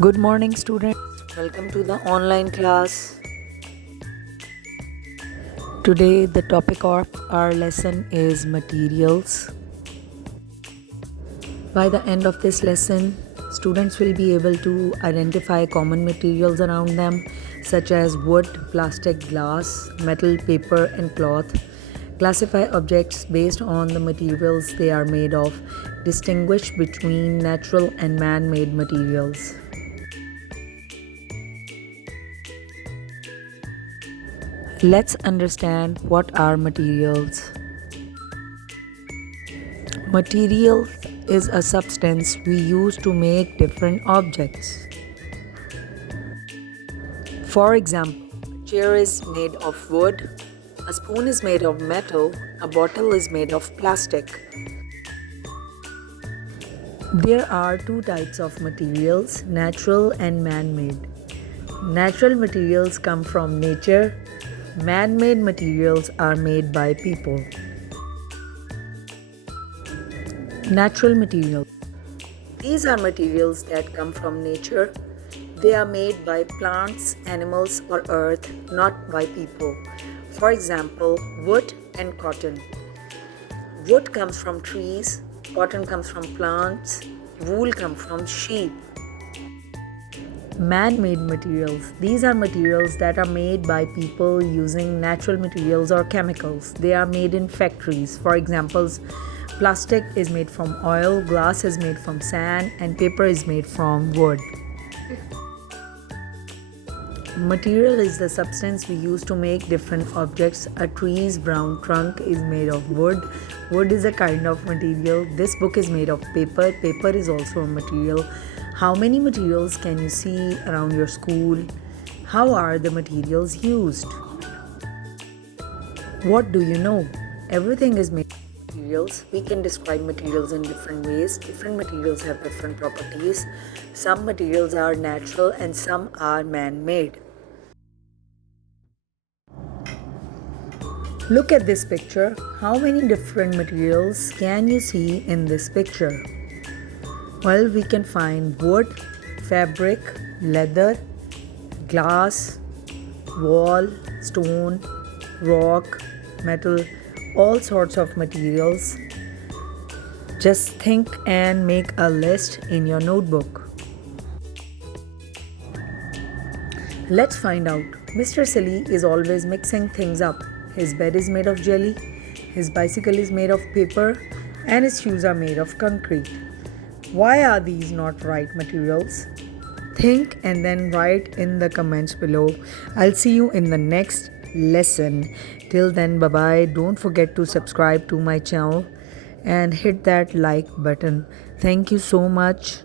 Good morning, students. Welcome to the online class. Today, the topic of our lesson is materials. By the end of this lesson, students will be able to identify common materials around them, such as wood, plastic, glass, metal, paper, and cloth. Classify objects based on the materials they are made of. Distinguish between natural and man made materials. Let's understand what are materials. Material is a substance we use to make different objects. For example, a chair is made of wood, a spoon is made of metal, a bottle is made of plastic. There are two types of materials, natural and man-made. Natural materials come from nature. Man-made materials are made by people. Natural materials. These are materials that come from nature. They are made by plants, animals, or earth, not by people. For example, wood and cotton. Wood comes from trees, cotton comes from plants, wool comes from sheep. Man-made materials. These are materials that are made by people using natural materials or chemicals. They are made in factories. For example, plastic is made from oil, glass is made from sand, and paper is made from wood. Material is the substance we use to make different objects. A tree's brown trunk is made of wood. Wood is a kind of material. This book is made of paper. Paper is also a material. How many materials can you see around your school? How are the materials used? What do you know? Everything is made of materials. We can describe materials in different ways. Different materials have different properties. Some materials are natural and some are man-made. Look at this picture. How many different materials can you see in this picture? Well, we can find wood, fabric, leather, glass, wall, stone, rock, metal, all sorts of materials. Just think and make a list in your notebook. Let's find out. Mr. Silly is always mixing things up. His bed is made of jelly, his bicycle is made of paper, and his shoes are made of concrete. Why are these not right materials? Think and then write in the comments below. I'll see you in the next lesson. Till then, bye-bye. Don't forget to subscribe to my channel and hit that like button. Thank you so much.